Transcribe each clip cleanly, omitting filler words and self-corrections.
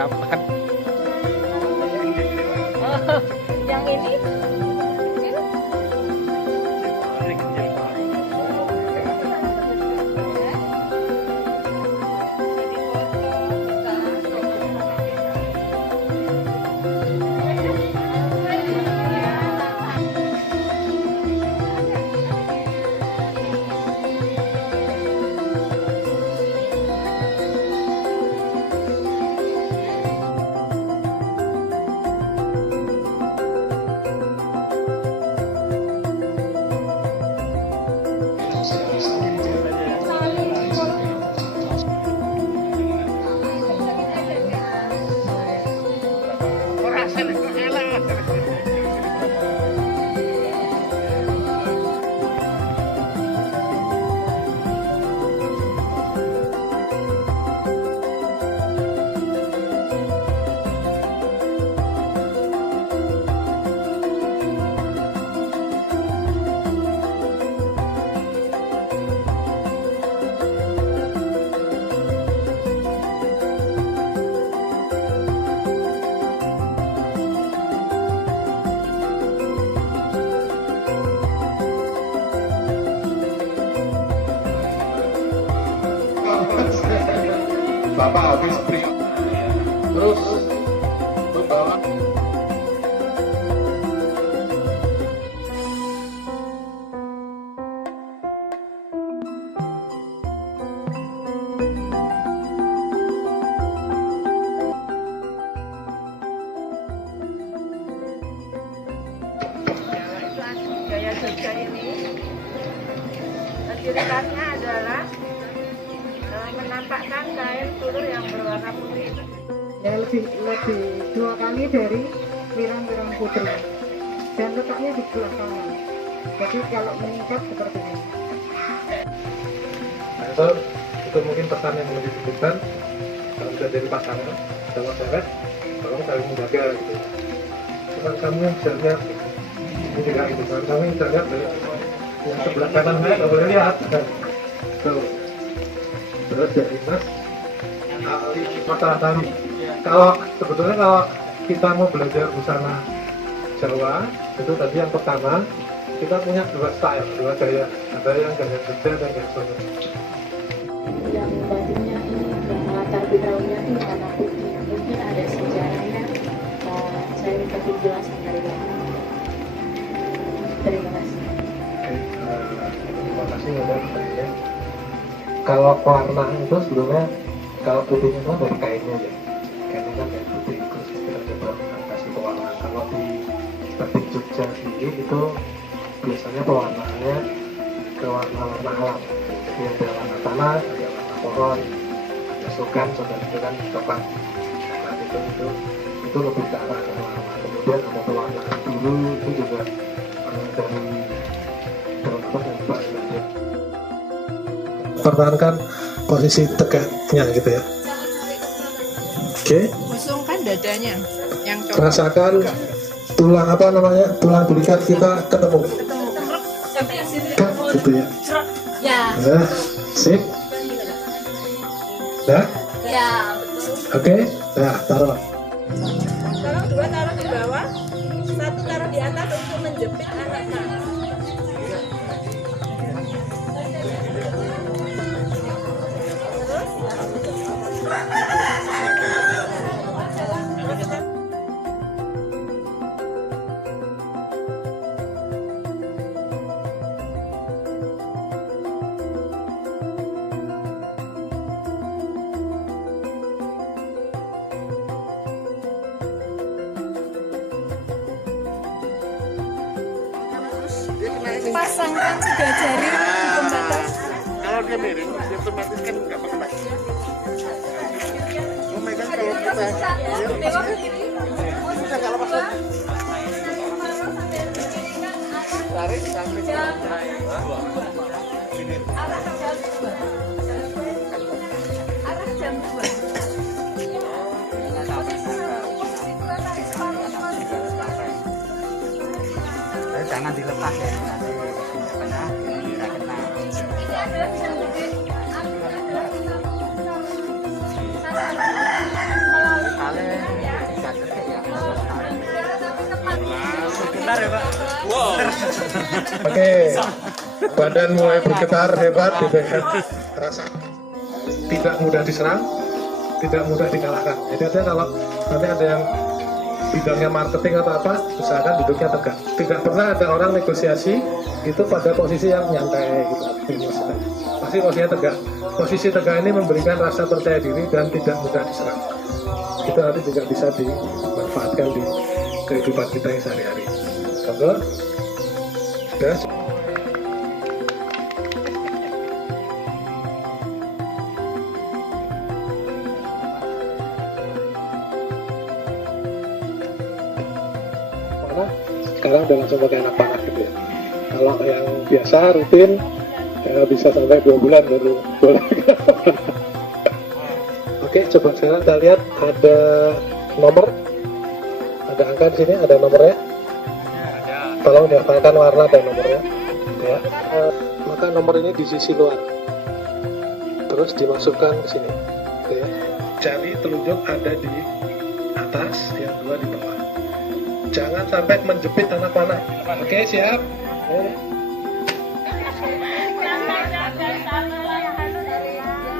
persiapan. Oh, yang ini kecil. Bapak habis beri terus membawa Gaya Jogja ini ciri khasnya adalah menampakkan kain tulur yang berwarna putih ya lebih dua kali dari wirang-wirang putri dan letaknya di belakangan, jadi kalau meningkat seperti ini. Nah, itu mungkin pesan yang lebih dititipkan kalau sudah jadi pasangan sama cewek, kalau saling menjaga gitu. Cuman kamu yang bisa lihat ini juga itu, cuman kamu yang bisa lihat yang sebelah kanan saya nggak boleh lihat. Tuh. Terus dari Mas tadi, kalau sebetulnya kalau kita mau belajar busana Jawa itu tadi yang pertama kita punya dua style, dua gaya, ada yang gaya Jogja dan gaya Solo. Yang bajunya ini yang latar belakangnya ini warna putih, mungkin ada sejarahnya. Saya minta penjelasan dari Bapak. Terima kasih. Terima kasih ya. Kalau warna itu sebetulnya kalau putihnya itu dari kainnya ya, kainnya kan kain putih, terus kita coba kasih pewarnaan. Kalau di batik Jogja sendiri itu biasanya pewarnaannya ke warna-warna alam, jadi ada warna tanah, ada warna pohon, ada sukan, itu kan coklat. Nah itu lebih ke arah ke warna. Kemudian ada pewarnaan biru itu juga dari apa yang Pak pertahankan posisi tegaknya gitu ya. Oke. busungkan dadanya yang coklat. Rasakan tulang apa namanya, tulang belikat kita ketemu. Gitu ya. Ya. Nah, sip. Dah. Ya. Oke. Nah, taruh. Tolong dua taruh di bawah, satu taruh di atas untuk menjepit anaknya. Pasangkan 3 jari di pembatas. kalau dia miring dia otomatis kan nggak pakai. Oh my God, kalau kita kalau pas tarik sampai Arah jam 2. Jangan dilepas ya, nanti kena bisa kena. Ini adalah jam 2. Kali Oke, badan mulai bergetar hebat gitu ya. Rasa tidak mudah diserang, tidak mudah dikalahkan. Jadi artinya kalau nanti ada yang bidangnya marketing atau apa, usahakan duduknya tegak. Tidak pernah ada orang negosiasi itu pada posisi yang nyantai gitu. Pasti posisinya tegak. Posisi tegak ini memberikan rasa percaya diri dan tidak mudah diserang. Itu nanti juga bisa dimanfaatkan di kehidupan kita yang sehari-hari. Contoh, udah. Sekarang udah langsung pakai anak panah gitu ya. Kalau yang biasa rutin ya bisa sampai 2 bulan baru boleh. Oke, coba sekarang kita lihat ada nomor, ada angka di sini, ada nomornya. Tolong dihafalkan warna dan nomornya. Ya. Maka nomor ini di sisi luar, terus dimasukkan ke sini. Oke, ya. Jari telunjuk ada di atas, yang 2 di bawah. Jangan sampai menjepit anak panah. Oke, siap?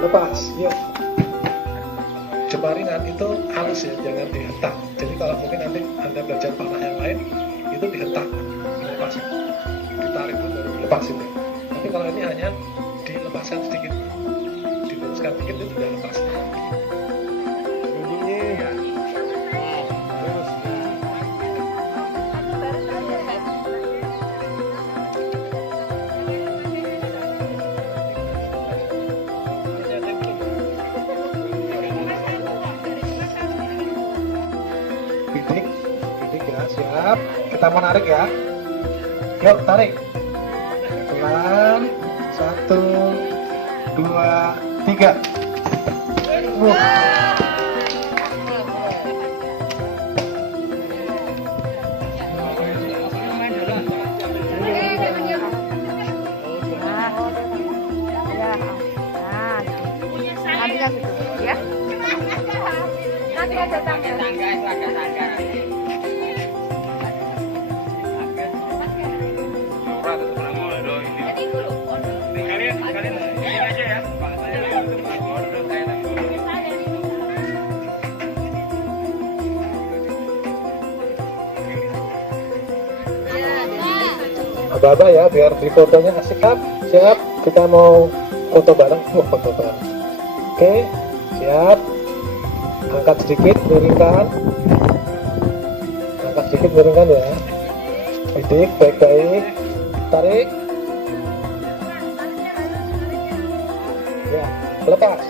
Lepas, yuk. Jemaringan itu halus ya, jangan dihentak. Jadi kalau mungkin nanti Anda belajar panah yang lain, itu dihentak, dilepasin, ditarik dulu, lepasin deh. Tapi kalau ini hanya dilepaskan sedikit, diluruskan sedikit, itu sudah lepas. Bidik ya, siap. Kita mau narik ya. Yuk, tarik. Pelan. 1, 2, 3. Nanti ada tangga. Aba-aba ya, biar di fotonya asik. Siap, kita mau foto bareng. Foto bareng. Oke, siap. Angkat sedikit, miringkan. Angkat sedikit, miringkan ya. Bidik, baik-baik. Tarik. Ya, lepas.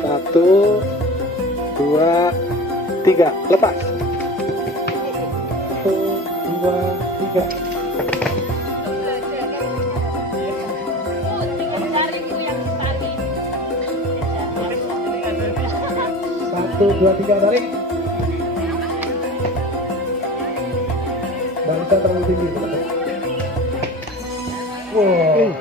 1, 2, 3, lepas. 1, 2, 3. 1, 2, 3, tarik. Barisan terlalu tinggi. Wow.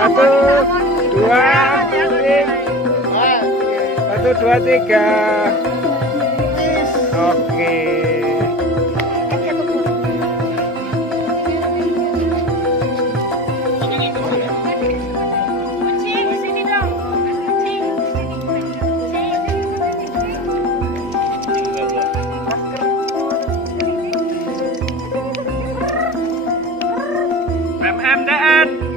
Satu, dua, tiga. Oke. MDN.